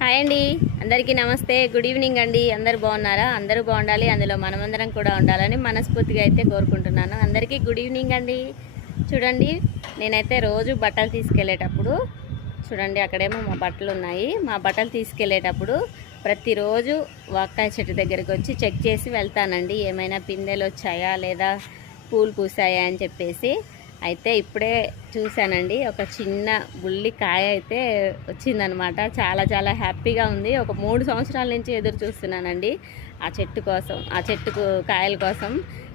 Hi అండి, అందరికీ నమస్తే. గుడ్ ఈవినింగ్ అండి. అందరూ బాగున్నారా? అందరూ బాగుండాలి, అందులో మనమందరం కూడా ఉండాలని మనస్ఫూర్తిగా అయితే కోరుకుంటున్నాను. అందరికీ గుడ్ ఈవినింగ్ అండి. చూడండి, నేనైతే రోజు బట్టలు తీసుకెళ్ళేటప్పుడు చూడండి, అక్కడేమో మా బట్టలు ఉన్నాయి. మా బట్టలు తీసుకెళ్ళేటప్పుడు ప్రతిరోజు వాక్కాయ చెట్టు దగ్గరికి వచ్చి చెక్ చేసి వెళ్తానండి, ఏమైనా పిందెలు వచ్చాయా లేదా పూలు పూసాయా అని చెప్పేసి. అయితే ఇప్పుడే చూశానండి, ఒక చిన్న బుల్లి కాయ అయితే వచ్చిందనమాట. చాలా చాలా హ్యాపీగా ఉంది. ఒక 3 సంవత్సరాల నుంచి ఎదురు చూస్తున్నానండి ఆ చెట్టు కోసం, ఆ చెట్టుకు కాయల కోసం.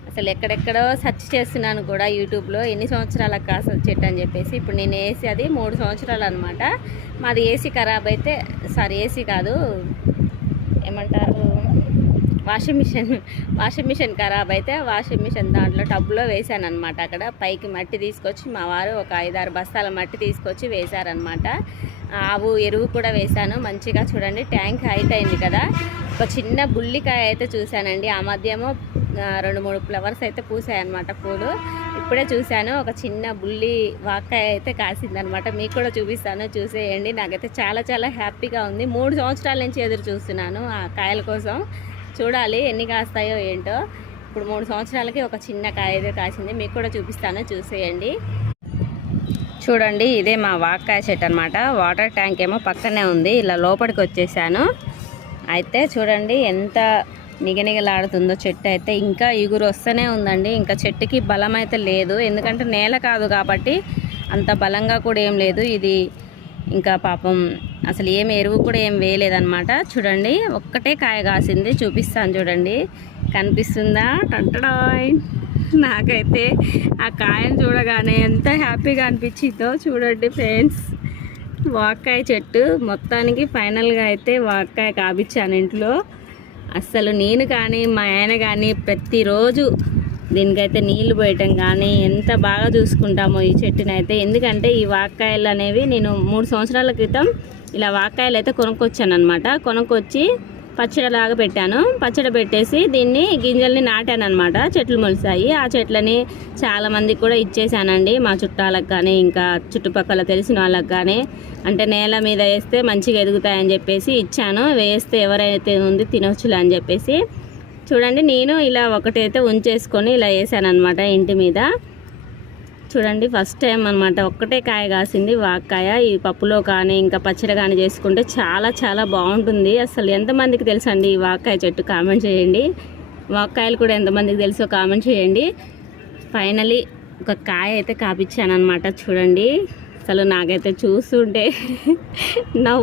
అసలు ఎక్కడెక్కడో సెర్చ్ చేస్తున్నాను కూడా యూట్యూబ్లో, ఎన్ని సంవత్సరాలకు కాస చెట్టు అని చెప్పేసి. ఇప్పుడు నేను ఏసీ అది 3 సంవత్సరాలు అనమాట. మాది ఏసీ ఖరాబ్ అయితే, ఏసీ కాదు, ఏమంటారు, వాషింగ్ మిషన్ ఖరాబ్ అయితే వాషింగ్ మిషన్ దాంట్లో టబ్లో వేసాను అనమాట. అక్కడ పైకి మట్టి తీసుకొచ్చి మా వారు ఒక 5-6 బస్తాల మట్టి తీసుకొచ్చి వేశారనమాట. ఆవు ఎరువు కూడా వేశాను మంచిగా. చూడండి, ట్యాంక్ హైట్ అయింది కదా. ఒక చిన్న బుల్లికాయ అయితే చూశానండి. ఆ మధ్యేమో 2-3 ఫ్లవర్స్ అయితే పూసాయన్నమాట, పూలు. ఇప్పుడే చూశాను, ఒక చిన్న బుల్లి వాక్కాయ అయితే కాసిందనమాట. మీకు కూడా చూపిస్తాను, చూసేయండి. నాకైతే చాలా చాలా హ్యాపీగా ఉంది. 3 సంవత్సరాల నుంచి ఎదురు చూస్తున్నాను ఆ కాయల కోసం. చూడాలి ఎన్ని కాస్తాయో ఏంటో. ఇప్పుడు 3 సంవత్సరాలకి ఒక చిన్న కాయ అయితే కాసింది. మీకు కూడా చూపిస్తాను, చూసేయండి. చూడండి, ఇదే మా వాక్కాయ చెట్టు అనమాట. వాటర్ ట్యాంక్ ఏమో పక్కనే ఉంది. ఇలా లోపలికి వచ్చేసాను. అయితే చూడండి ఎంత నిగనిగలాడుతుందో చెట్టు అయితే. ఇంకా ఇగురు వస్తూనే ఉందండి. ఇంకా చెట్టుకి బలం అయితే లేదు, ఎందుకంటే నేల కాదు కాబట్టి అంత బలంగా కూడా ఏం లేదు. ఇది ఇంకా పాపం అసలు ఏం ఎరువు కూడా ఏం వేయలేదన్నమాట. చూడండి, ఒక్కటే కాయ కాసింది. చూపిస్తాను చూడండి, కనిపిస్తుందా? టంటడాయ్. నాకైతే ఆ కాయను చూడగానే ఎంత హ్యాపీగా అనిపించిందో చూడండి ఫ్రెండ్స్. వాక్కాయ చెట్టు మొత్తానికి ఫైనల్గా అయితే వాక్కాయ కాపించాను ఇంట్లో. అస్సలు నేను కానీ మా ఆయన కానీ ప్రతిరోజు దీనికైతే నీళ్లు పోయటం కానీ ఎంత బాగా చూసుకుంటామో ఈ చెట్టుని అయితే. ఎందుకంటే ఈ వాక్కాయలు అనేవి నేను 3 సంవత్సరాల క్రితం ఇలా వాక్కాయలు అయితే కొనుక్కొచ్చాను అనమాట. కొనుక్కొచ్చి పచ్చడిలాగా పెట్టాను. పచ్చడి పెట్టేసి దీన్ని గింజల్ని నాటాను అనమాట. చెట్లు మొలిసాయి. ఆ చెట్లని చాలామందికి కూడా ఇచ్చేసానండి, మా చుట్టాలకు కానీ ఇంకా చుట్టుపక్కల తెలిసిన వాళ్ళకి కానీ. అంటే నేల మీద వేస్తే మంచిగా ఎదుగుతాయని చెప్పేసి ఇచ్చాను. వేస్తే ఎవరైతే ఉంది తినొచ్చులే అని చెప్పేసి. చూడండి, నేను ఇలా ఒకటైతే ఉంచేసుకొని ఇలా వేసాను అనమాట ఇంటి మీద. చూడండి, ఫస్ట్ టైం అనమాట ఒక్కటే కాయ కాసింది వాక్కాయ. ఈ పప్పులో కానీ ఇంకా పచ్చడి కానీ చేసుకుంటే చాలా చాలా బాగుంటుంది. అసలు ఎంతమందికి తెలుసండి ఈ వాక్కాయ చెట్టు? కామెంట్ చేయండి. వాక్కాయలు కూడా ఎంతమందికి తెలుసో కామెంట్ చేయండి. ఫైనలీ ఒక కాయ అయితే కాపించాను అనమాట. చూడండి, అసలు నాకైతే చూస్తుంటే నవ్వు